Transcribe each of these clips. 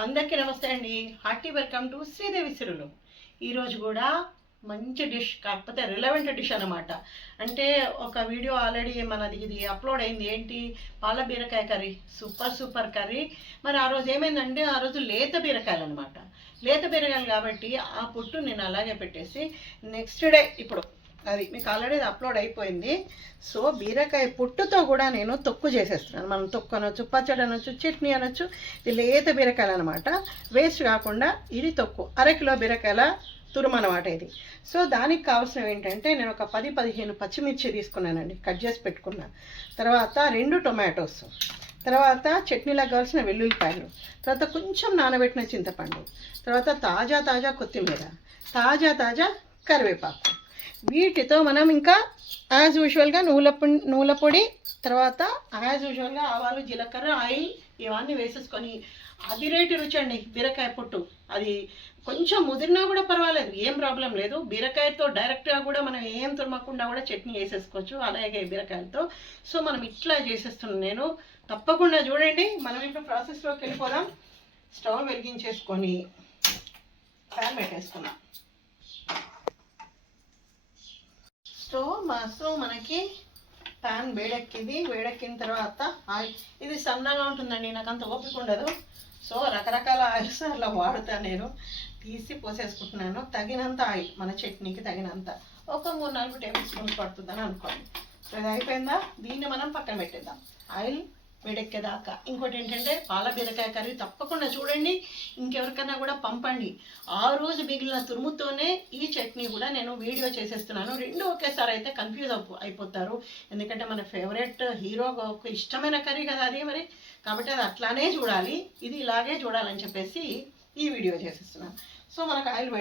అందరికీ నమస్తే అండి. హార్టీ వెల్కమ్ టు శ్రీదేవి సిరులు. ఈరోజు కూడా మంచి డిష్, కాకపోతే రిలవెంట్ డిష్ అనమాట. అంటే ఒక వీడియో ఆల్రెడీ మనది ఇది అప్లోడ్ అయింది. ఏంటి, పాల బీరకాయ కర్రీ. Super super curry. మరి ఆ రోజు ఏమైందంటే, ఆ రోజు లేత బీరకాయలు అనమాట. లేత బీరకాయలు కాబట్టి ఆ పుట్టు నేను అలాగే పెట్టేసి నెక్స్ట్ డే ఇప్పుడు అది మీకు ఆల్రెడీ అప్లోడ్ అయిపోయింది. సో బీరకాయ పుట్టుతో కూడా నేను తొక్కు చేసేస్తున్నాను. మనం తొక్కు అనొచ్చు, పచ్చడి అనొచ్చు, చట్నీ అనొచ్చు. ఇది లేత బీరకాయలు అనమాట, వేస్ట్ కాకుండా. ఇది తొక్కు, అరకిలో బీరకాయల తురుము అనమాట ఇది. సో దానికి కావాల్సినవి ఏంటంటే, నేను ఒక 10-15 పచ్చిమిర్చి తీసుకున్నానండి, కట్ చేసి పెట్టుకున్నాను. తర్వాత 2 టొమాటోస్, తర్వాత చట్నీలకు కావాల్సిన వెల్లుల్లిపాయలు, తర్వాత కొంచెం నానబెట్టిన చింతపండు, తర్వాత తాజా కొత్తిమీర, తాజా కరివేపాకు. వీటితో మనం ఇంకా యాజ్ యూజువల్గా నువ్వుల పొడి, తర్వాత యాజ్ యూజువల్గా ఆవాలు, జీలకర్ర, ఆయిల్ ఇవన్నీ వేసేసుకొని అదిరేటి రుచి అండి బీరకాయ పొట్టు. అది కొంచెం ముదిరినా కూడా పర్వాలేదు, ఏం ప్రాబ్లం లేదు. బీరకాయతో డైరెక్ట్గా కూడా మనం ఏం తురమకుండా కూడా చట్నీ వేసేసుకోవచ్చు, అలాగే బీరకాయలతో. సో మనం ఇట్లా చేసేస్తున్నాను నేను. తప్పకుండా చూడండి. మనం ఇప్పుడు ప్రాసెస్లోకి వెళ్ళిపోదాం. స్టవ్ వెలిగించేసుకొని ప్యాన్ పెట్టేసుకున్నాం. స్టవ్ మనకి ప్యాన్ వేడెక్కిన తర్వాత ఆయిల్, ఇది సన్నగా ఉంటుందండి, నాకు అంత ఓపిక ఉండదు. సో రకరకాల ఆయిల్స్ అలా వాడుతాను నేను. తీసి పోసేసుకుంటున్నాను. తగినంత ఆయిల్, మన చట్నీకి తగినంత, ఒక 3-4 టేబుల్ స్పూన్స్ పడుతుందని అనుకోండి. సో ఇది అయిపోయిందా, దీన్ని మనం పక్కన పెట్టేద్దాం ఆయిల్ వేడెక్కేదాకా. ఇంకోటి ఏంటంటే, పాల బీరకాయ కర్రీ తప్పకుండా చూడండి. ఇంకెవరికైనా కూడా పంపండి. ఆ రోజు మిగిలిన తురుముతోనే ఈ చట్నీ కూడా నేను వీడియో చేసేస్తున్నాను. 2 ఒకేసారి అయితే కన్ఫ్యూజ్ అయిపోతారు. ఎందుకంటే మన ఫేవరెట్ హీరో ఇష్టమైన కర్రీ కదా అది, మరి కాబట్టి అది అట్లానే చూడాలి, ఇది ఇలాగే చూడాలని చెప్పేసి ఈ వీడియో చేసేస్తున్నాను. సో మనకు ఆయిల్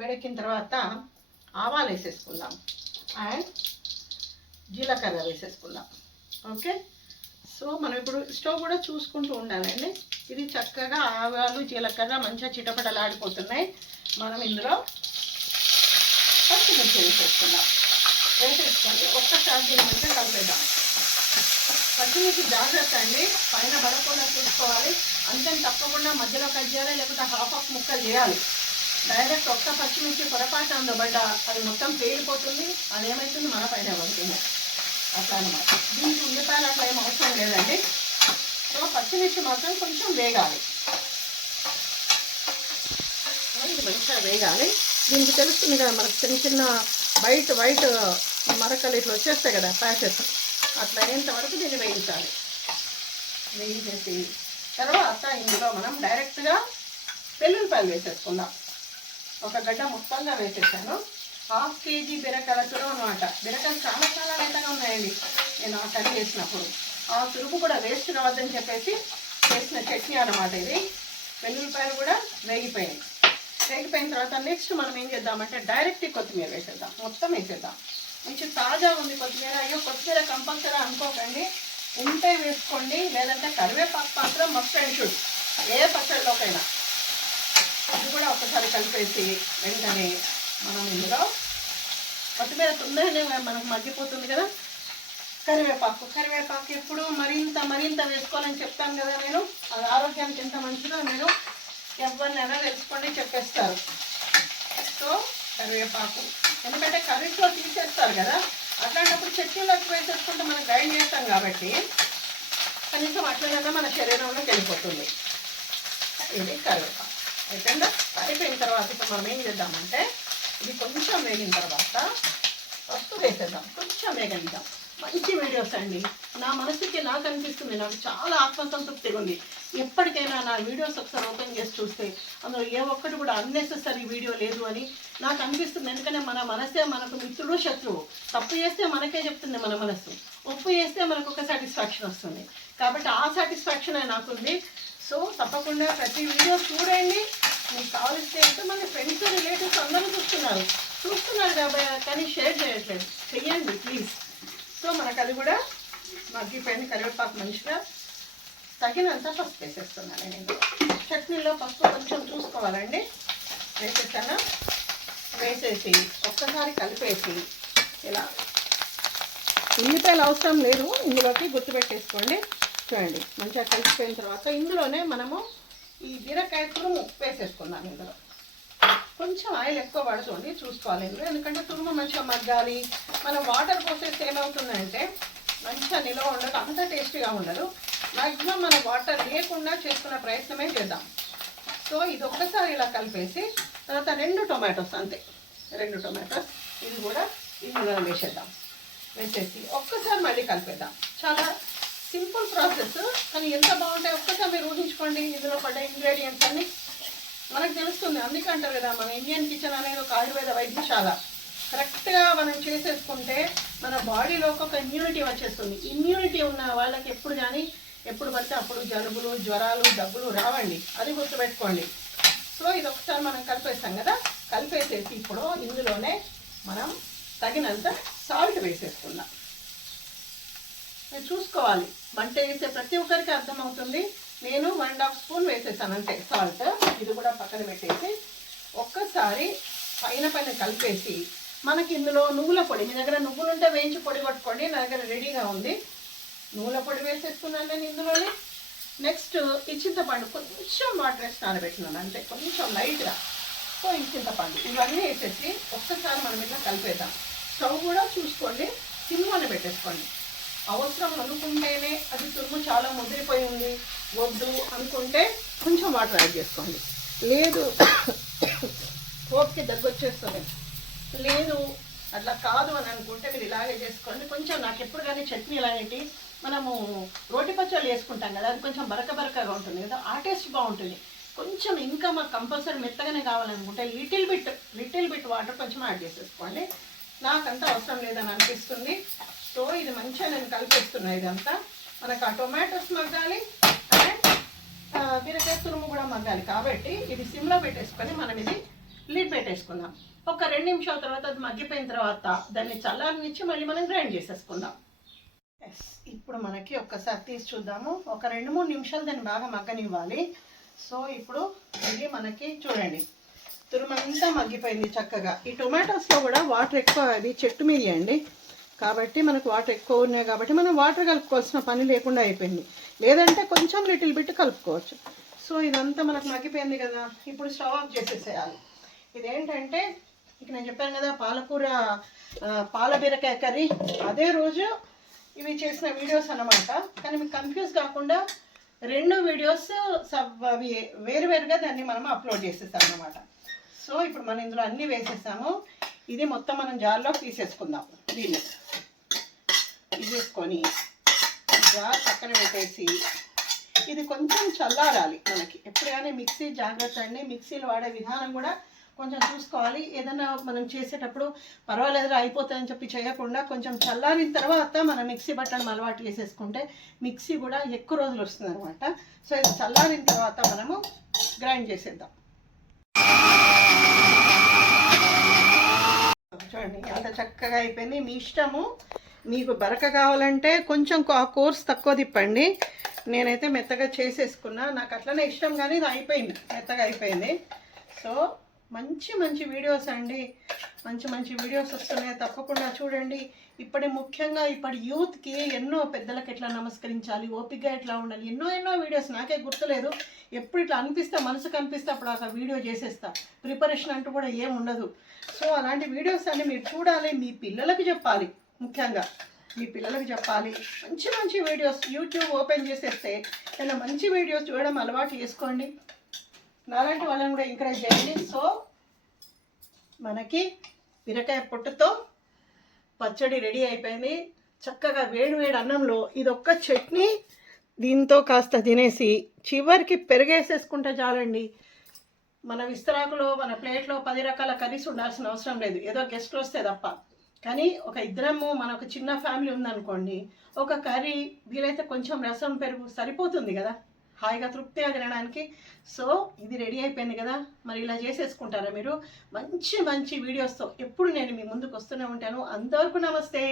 వేడెక్కిన తర్వాత ఆవాలు వేసేసుకుందాం అండ్ జీలకర్ర వేసేసుకుందాం. ఓకే. సో మనం ఇప్పుడు స్టవ్ కూడా చూసుకుంటూ ఉండాలండి. ఇది చక్కగా ఆవాలు, జీలకర్ర మంచిగా చిటపటలాడిపోతున్నాయి. మనం ఇందులో పచ్చిమిర్చి వేసేసుకొని ఒక్కసారి దీని మంచిగా కలిపేద్దాం. పచ్చిమిర్చి జాగ్రత్త అండి, పైన పడకుండా చూసుకోవాలి. అంతే, తప్పకుండా మధ్యలో కట్ చేయాలి, లేకపోతే హాఫ్ ముక్కలు చేయాలి. డైరెక్ట్ ఒక్క పచ్చిమిర్చి పొరపాటు అందబడ్డ అది మొత్తం పేలిపోతుంది. అదేమవుతుంది, మన పైన పడుతుంది. అట్లా అనమాట. దీనికి ఉల్లిపాయలు అట్లా ఏం అవసరం లేదండి. సో పచ్చిమిర్చి మాత్రం కొంచెం వేగాలి, ఇది మంచిగా వేగాలి. దీనికి తెలుస్తుంది కదా, మనకు చిన్న వైట్ మరకలు ఇట్లా వచ్చేస్తాయి కదా, ప్యాచెస్. అట్లా అయ్యేంతవరకు దీన్ని వేయించేసి తర్వాత ఇందులో మనం డైరెక్ట్గా వెల్లుల్లిపాయలు వేసేసుకుందాం. ఒక గడ్డ మొత్తంగా వేసేసాను. 1/2 కేజీ బీరకాయల తురుము అనమాట. బీరకాయలు చాలా లేతగా ఉన్నాయండి నేను ఆ కర్రీ చేసినప్పుడు. ఆ తురుము కూడా వేస్ట్ కావద్దని చెప్పేసి చేసిన చట్నీ అనమాట ఇది. వెల్లుల్లిపాయలు కూడా వేగిపోయిన తర్వాత నెక్స్ట్ మనం ఏం చేద్దామంటే, డైరెక్ట్ కొత్తిమీర వేసేద్దాం. మొత్తం వేసేద్దాం. మంచి తాజా ఉంది కొత్తిమీర. అయ్యో కొత్తిమీర కంపల్సరీ అనుకోకండి, ఉంటే వేసుకోండి, లేదంటే కరివేపాకు మాత్రం మస్ట్ అండ్ షుడ్ ఏ పచ్చడిలోకైనా. అది కూడా ఒకసారి కలిపేసి వెంటనే మనం ఇందులో కొత్తిమీర తొందరనే మనకు మగ్గిపోతుంది కదా. కరివేపాకు ఎప్పుడు మరింత వేసుకోవాలని చెప్తాను కదా నేను. అది ఆరోగ్యానికి ఎంత మంచిదో నేను ఎవరినైనా తెలుసుకోండి చెప్పేస్తారు. సో కరివేపాకు, ఎందుకంటే కర్రీస్లో తీసేస్తారు కదా, అట్లాంటప్పుడు చట్నీలోకి వేసేసుకుంటే మనం గ్రైండ్ చేస్తాం కాబట్టి కనీసం అట్లనే మన శరీరంలోకి వెళ్ళిపోతుంది. ఇది కరివేపాకు అయిపోయిన తర్వాత ఇప్పుడు మనం ఏం చేద్దామంటే, ఇది కొంచెం వేగిన తర్వాత ఫస్ట్ వేసేద్దాం. కొంచెం వేగనిద్దాం. మంచి వీడియోస్ అండి. నా మనసుకి నాకు అనిపిస్తుంది, నాకు చాలా ఆత్మసంతృప్తిగా ఉంది. ఎప్పటికైనా నా వీడియోస్ ఒకసారి ఓపెన్ చేసి చూస్తే అందులో ఏ ఒక్కటి కూడా అన్నెసెసరీ వీడియో లేదు అని నాకు అనిపిస్తుంది. ఎందుకంటే మన మనసే మనకు మిత్రుడు, శత్రువు. తప్పు చేస్తే మనకే చెప్తుంది మన మనసు, ఒప్పు చేస్తే మనకు ఒక సాటిస్ఫాక్షన్ వస్తుంది. కాబట్టి ఆ సాటిస్ఫాక్షన్ నాకుంది. సో తప్పకుండా ప్రతి వీడియో చూడండి. మీకు కావాల్సి ఎంతమంది ఫ్రెండ్స్, రిలేటివ్స్ అందరూ చూస్తున్నారు కాబట్టి, కానీ షేర్ చేయట్లేదు, చెయ్యండి ప్లీజ్. సో మనకు అది కూడా మగ్గిపోయిన కరివేపాకు మంచిగా తగినంత పసుపు వేసేస్తున్నాను నేను. చట్నీలో పసుపు కొంచెం చూసుకోవాలండి. వేసేసి ఒక్కసారి కలిపేసి ఇలా, ఉల్లిపాయలు అవసరం లేదు ఇందులోకి, గుర్తుపెట్టేసుకోండి. చూడండి మంచిగా కలిసిపోయిన తర్వాత ఇందులోనే మనము ఈ బీరకాయ తురుము వేసేసుకున్నాను ఇందులో. కొంచెం ఆయిల్ ఎక్కువ పడుతుంది, చూసుకోవాలి ఇందులో, ఎందుకంటే తురుము మంచిగా మగ్గాలి. మనం వాటర్ పోసేస్తే ఏమవుతుందంటే మంచిగా నిల్వ ఉండదు, అంత టేస్టీగా ఉండదు. మ్యాక్సిమం మనం వాటర్ లేకుండా చేసుకునే ప్రయత్నమే చేద్దాం. సో ఇది ఒక్కసారి ఇలా కలిపేసి తర్వాత 2 టొమాటోస్, అంతే 2 టొమాటోస్ ఇది కూడా ఇందులో వేసేద్దాం. వేసేసి ఒక్కసారి మళ్ళీ కలిపేద్దాం. చాలా సింపుల్ ప్రాసెస్, కానీ ఎంత బాగుంటాయి ఒక్కసారి మీరు ఊహించుకోండి. ఇందులో పడ్డ ఇంగ్రీడియంట్స్ అన్నీ మనకు తెలుస్తుంది. అందుకే అంటారు కదా, మన ఇండియన్ కిచెన్ అనేది ఒక ఆయుర్వేద వైద్యశాల. కరెక్ట్గా మనం చేసేసుకుంటే మన బాడీలోకి ఒక ఇమ్యూనిటీ వచ్చేస్తుంది. ఇమ్యూనిటీ ఉన్న వాళ్ళకి ఎప్పుడు కానీ ఎప్పుడు పడితే అప్పుడు జలుబులు, జ్వరాలు, దగ్గులు రావండి, అది గుర్తుపెట్టుకోండి. సో ఇది ఒకసారి మనం కలిపేస్తాం కదా, కలిపేసేసి ఇప్పుడు ఇందులోనే మనం తగినంత సాల్ట్ వేసేసుకుందాం. మీరు చూసుకోవాలి, వంట వేసే ప్రతి ఒక్కరికి అర్థమవుతుంది. నేను 1.5 స్పూన్ వేసేసాను అంతే సాల్ట్. ఇది కూడా పక్కన పెట్టేసి ఒక్కసారి పైన కలిపేసి మనకి ఇందులో నువ్వుల పొడి, మీ దగ్గర నువ్వులు ఉంటే వేయించి పొడి కొట్టుకోండి, నా దగ్గర రెడీగా ఉంది. నువ్వుల పొడి వేసేసుకున్నాను నేను ఇందులోనే. నెక్స్ట్ ఈ చింతపండు కొంచెం వాటర్ వేసి నానబెట్టినాను అంతే, కొంచెం లైట్గా. సో ఈ చింతపండు ఇవన్నీ వేసేసి ఒక్కసారి మనం ఇట్లా కలిపేద్దాం. స్టవ్ కూడా చూసుకోండి, సిమ్లోనే పెట్టేసుకోండి. అవసరం అనుకుంటేనే, అది తురుము చాలా ముదిరిపోయి ఉంది వద్దు అనుకుంటే కొంచెం వాటర్ యాడ్ చేసుకోండి. లేదు పోపుకి దగ్గొచ్చేస్తుంది, లేదు అట్లా కాదు అని అనుకుంటే మీరు ఇలాగే చేసుకోండి. కొంచెం నాకు ఎప్పుడు కానీ చట్నీ ఇలాంటి మనము రోటి పచ్చళ్ళు వేసుకుంటాం కదా, అది కొంచెం బరకగా ఉంటుంది కదా, ఆ టేస్ట్ బాగుంటుంది. కొంచెం ఇంకా మాకు కంపల్సరీ మెత్తగానే కావాలనుకుంటే లిటిల్ బిట్ వాటర్ కొంచెం యాడ్ చేసేసుకోండి. నాకంతా అవసరం లేదని అనిపిస్తుంది. సో ఇది మంచిగా నేను కలిపేస్తున్నా. ఇదంతా మనకు ఆ టొమాటోస్ మగ్గాలి అండ్ బీరకాయ తురుము కూడా మగ్గాలి, కాబట్టి ఇది సిమ్లో పెట్టేసుకొని మనం ఇది లిడ్ పెట్టేసుకుందాం. ఒక 2 నిమిషాల తర్వాత అది మగ్గిపోయిన తర్వాత దాన్ని చల్లారనిచ్చి మళ్ళీ మనం గ్రైండ్ చేసేసుకుందాం. ఇప్పుడు మనకి ఒక్కసారి తీసి చూద్దాము. ఒక 2-3 నిమిషాలు దాన్ని బాగా మగ్గనివ్వాలి. సో ఇప్పుడు ఇది మనకి చూడండి తురుమంతా మగ్గిపోయింది చక్కగా. ఈ టొమాటోస్లో కూడా వాటర్ ఎక్కువ, అది చెట్టు మీద అండి కాబట్టి మనకు వాటర్ ఎక్కువ ఉన్నాయి కాబట్టి మనం వాటర్ కలుపుకోవాల్సిన పని లేకుండా అయిపోయింది. లేదంటే కొంచెం లిటిల్ బిట్ కలుపుకోవచ్చు. సో ఇదంతా మనకు మగ్గిపోయింది కదా, ఇప్పుడు స్టవ్ ఆఫ్ చేసేసేయాలి. ఇదేంటంటే ఇక నేను చెప్పాను కదా పాలకూర పాల బీరకాయ కర్రీ, అదే రోజు ఇవి చేసిన వీడియోస్ అన్నమాట. కానీ మీకు కన్ఫ్యూజ్ కాకుండా 2 వీడియోస్ అవి వేరువేరుగా దాన్ని మనం అప్లోడ్ చేసేస్తాం అన్నమాట. సో ఇప్పుడు మనం ఇందులో అన్నీ వేసేసాము. ఇది మొత్తం మనం జార్లో తీసేసుకుందాం. దీన్ని తీసేసుకొని జార్ పక్కన పెట్టేసి ఇది కొంచెం చల్లారాలి మనకి. ఎప్పుడు కానీ మిక్సీ జాగ్రత్త అండి, మిక్సీలు వాడే విధానం కూడా కొంచెం చూసుకోవాలి. ఏదైనా మనం చేసేటప్పుడు పర్వాలేదు అయిపోతుందని చెప్పి చేయకుండా కొంచెం చల్లారిన తర్వాత మనం మిక్సీ బట్టడం అలవాటు చేసేసుకుంటే మిక్సీ కూడా ఎక్కువ రోజులు వస్తుంది అనమాట. సో ఇది చల్లారిన తర్వాత మనము గ్రైండ్ చేసేద్దాం. చూడండి అంత చక్కగా అయిపోయింది. మీ ఇష్టము, మీకు బరక కావాలంటే కొంచెం కోర్స్ తక్కువ తిప్పండి. నేనైతే మెత్తగా చేసేసుకున్నా, నాకు అట్లనే ఇష్టం, కానీ ఇది అయిపోయింది, మెత్తగా అయిపోయింది. సో మంచి వీడియోస్ అండి, మంచి వీడియోస్ వస్తున్నాయి, తప్పకుండా చూడండి. ముఖ్యంగా ఇప్పటి యూత్కి ఎన్నో పెద్దలకు ఎట్లా నమస్కరించాలి, ఓపికగా ఎట్లా ఉండాలి, ఎన్నో వీడియోస్ నాకే గుర్తులేదు. ఎప్పుడు ఇట్లా అనిపిస్తే, మనసుకు అనిపిస్తే అప్పుడు ఆ వీడియో చేసేస్తా. ప్రిపరేషన్ అంటూ కూడా ఏం ఉండదు. సో అలాంటి వీడియోస్ అన్ని మీరు చూడాలి, మీ పిల్లలకు చెప్పాలి. ముఖ్యంగా మీ పిల్లలకు చెప్పాలి. మంచి వీడియోస్ యూట్యూబ్ ఓపెన్ చేసేస్తే ఇలా మంచి వీడియోస్ చూడడం అలవాటు చేసుకోండి. నాలాంటి వాళ్ళని కూడా ఎంకరేజ్ చేయండి. సో మనకి బీరకాయ పొట్టుతో పచ్చడి రెడీ అయిపోయింది. చక్కగా వేడి అన్నంలో ఇదొక్క చట్నీ దీంతో కాస్త తినేసి చివరికి పెరిగేసేసుకుంటే చాలండి. మన విస్తరాకులో, మన ప్లేట్లో 10 రకాల కర్రీస్ ఉండాల్సిన అవసరం లేదు, ఏదో గెస్ట్లు వస్తే తప్ప. కానీ ఒక ఇద్దరము, మన ఒక చిన్న ఫ్యామిలీ ఉందనుకోండి, ఒక కర్రీ వీలైతే కొంచెం రసం, పెరుగు సరిపోతుంది కదా హాయిగా తృప్తిగా తినడానికి. సో ఇది రెడీ అయిపోయింది కదా, మరి ఇలా చేసేసుకుంటారా మీరు? మంచి వీడియోస్తో ఎప్పుడు నేను మీ ముందుకు వస్తూనే ఉంటాను. అంతవరకు నమస్తే.